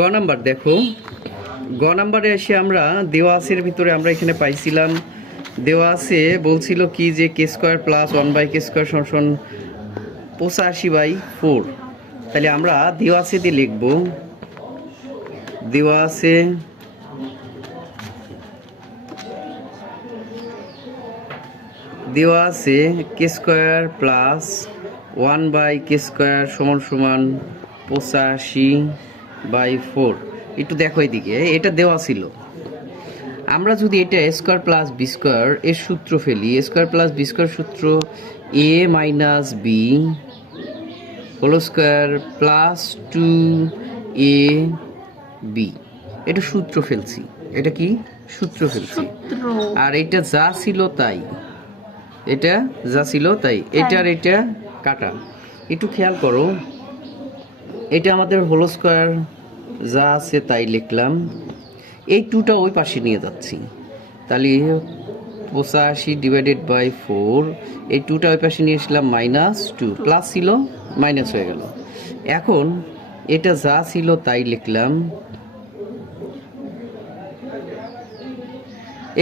গ নাম্বার, দেখো। গ নাম্বারে এসে আমরা দেওয়া আছের ভিতরে আমরা এখানে পাইছিলাম। দেওয়া আছে বলছিল কি যে K square plus one by K square সমান পঁচাশি বাই ফোর। তাহলে আমরা দেওয়া আছে দিয়ে লিখব। দেওয়া আছে দেওয়া আছে K square plus one by K square সমান সমান পঁচাশি। By four. একটু দেখো এদিকে এটা দেওয়া ছিল। আমরা যদি এটা স্কোয়ার প্লাস বি স্কোয়ার এর সূত্র ফেলি স্কোয়ার প্লাস বি স্কোয়ার সূত্র A minus B whole square plus two A B এটা সূত্র ফেলছি। এটা কি? সূত্র ফেলছি। আর এটা যা ছিল তাই। এটা যা ছিল তাই। এটার এটা কাটা। একটু খেয়াল করো। এটা আমাদের হোল স্কোয়ার যা আছে তাই লিখলাম। এই টুটা ওই পাশে নিয়ে যাচ্ছি। তাহলে পঁচাশি ডিভাইডেড বাই ফোর এই টুটা ওই পাশে নিয়ে আসলাম মাইনাস টু প্লাস ছিল মাইনাস হয়ে গেল। এখন এটা যা ছিল তাই লিখলাম।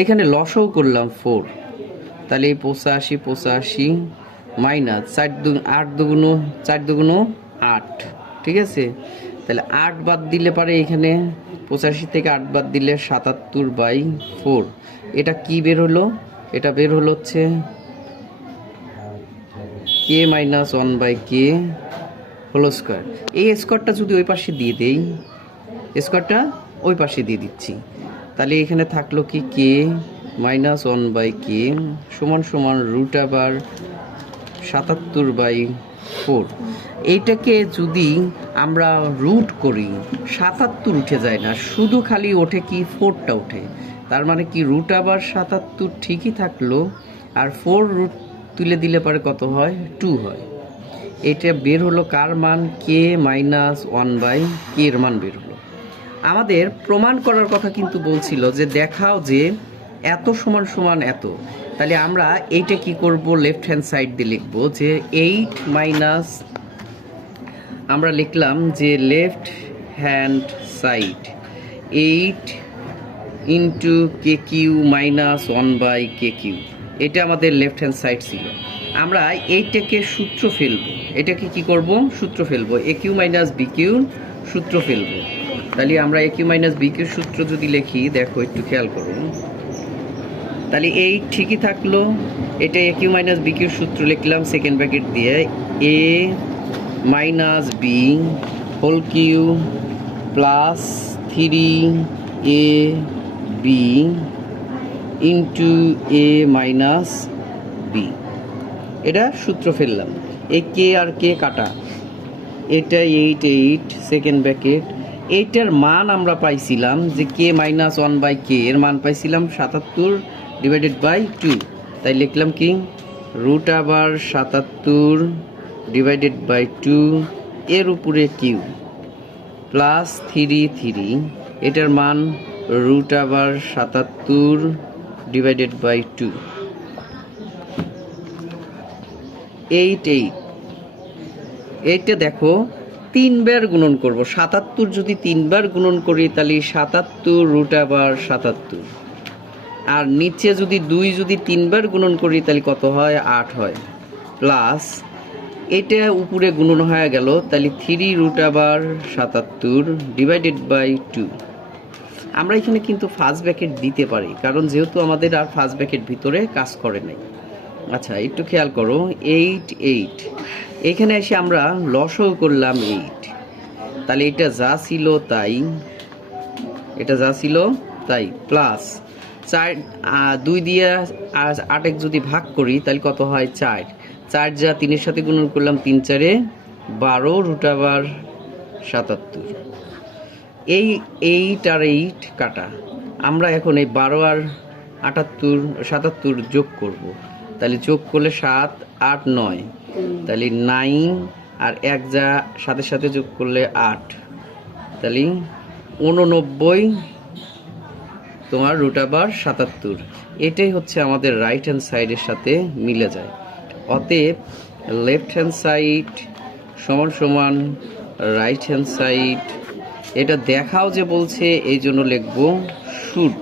এখানে লসও করলাম ফোর তাহলে এই পঁচাশি পঁচাশি মাইনাস চার দু, আট দুগুণ, চার দুগুণ আট। ঠিক আছে? তাহলে আট বাদ দিলে পারে এখানে পঁচাশি থেকে আট বাদ দিলে সাতাত্তর বাই ফোর। এটা কি বের হলো? এটা বের হলো হচ্ছে K minus one by K whole square. এই স্কোয়ারটা যদি ওই পাশে দিয়ে দেই, স্কোয়ারটা ওই পাশে দিয়ে দিচ্ছি। তাহলে এখানে থাকল কি K minus one by K সমান সমান রুট আবার সাতাত্তর বাই ফোর। এইটাকে যদি আমরা রুট করি, সাতাত্তর উঠে যায় না, শুধু খালি ওঠে কি ফোরটা ওঠে। তার মানে কি রুট আবার সাতাত্তর ঠিকই থাকল, আর ফোর রুট তুলে দিলে পরে কত হয়? টু হয়। এটা বের হলো কার মান? K minus one by K এর মান বের হলো। আমাদের প্রমাণ করার কথা কিন্তু বলছিল যে দেখাও যে এত সমান সমান এত। তাহলে আমরা এইটা কি করব? লেফট হ্যান্ড সাইড দিয়ে লিখব যে এইট মাইনাস আমরা লিখলাম যে left hand side eight into K cube minus one by K cube এটা আমাদের লেফট হ্যান্ড সাইড ছিল। আমরা এইটাকে সূত্র ফেলব। এটাকে কি করব? সূত্র ফেলব। A cube minus B cube সূত্র ফেলব। তাহলে আমরা A cube minus B cube সূত্র যদি লিখি, দেখো একটু খেয়াল করুন। তাহলে এই ঠিকই থাকল। এটা A cube minus B cube সূত্র লিখলাম সেকেন্ড ব্র্যাকেট দিয়ে। A minus B whole cube plus three A B into A minus B এটা সূত্র ফেললাম। এ কে আর কে কাটা। এটা এইট এইট সেকেন্ড ব্র্যাকেট এইটার মান আমরা পাইছিলাম যে K minus one by K এর মান পাইছিলাম সাতাত্তর। ডিভাইডেড বাই টু তাই লিখলাম কি? রুট আবার সাতাত্তর ডিভাইডেড বাই টু এর উপরে কিউ প্লাস থ্রি থ্রি এটার মান রুট আবার সাতাত্তর divided by two eight eight এইটা দেখো, তিনবার গুণন করব। সাতাত্তর যদি তিনবার গুণন করি, তাহলে সাতাত্তর রুট আবার সাতাত্তর। আর নিচে যদি দুই যদি তিনবার গুণন করি, তাহলে কত হয়? আট হয়। প্লাস এটা উপরে গুণন হয়ে গেল, তাহলে থ্রি রুট আবার সাতাত্তর ডিভাইডেড বাই টু আমরা এখানে কিন্তু ফার্স্ট ব্যাকেট দিতে পারি, কারণ যেহেতু আমাদের আর ফার্স্ট ব্যাকেট ভিতরে কাজ করে নাই। আচ্ছা একটু খেয়াল করো এইট এইট এখানে এসে আমরা লসও করলাম এইট তাহলে এটা যা ছিল তাই, এটা যা ছিল তাই। প্লাস চার দুই দিয়ে আটেক যদি ভাগ করি, তাহলে কত হয় চার? চার যা তিনের সাথে গুণন করলাম তিন চারে বারো রুট আবার সাতাত্তর। এই এইট আর এইট কাটা। আমরা এখন এই বারো আর আটাত্তর, সাতাত্তর যোগ করব। তাহলে যোগ করলে সাত, আট, নয়। তাহলে নাইন আর এক যা সাথে সাথে যোগ করলে আট। তাহলে উননব্বই তোমার রুট আবার সাতাত্তর। এটাই হচ্ছে আমাদের রাইট হ্যান্ড সাইডের সাথে মিলে যায়। অতএব লেফট হ্যান্ড সাইড সমান সমান রাইট হ্যান্ড সাইড এটা দেখাও যে বলছে, এই জন্য লিখব শুড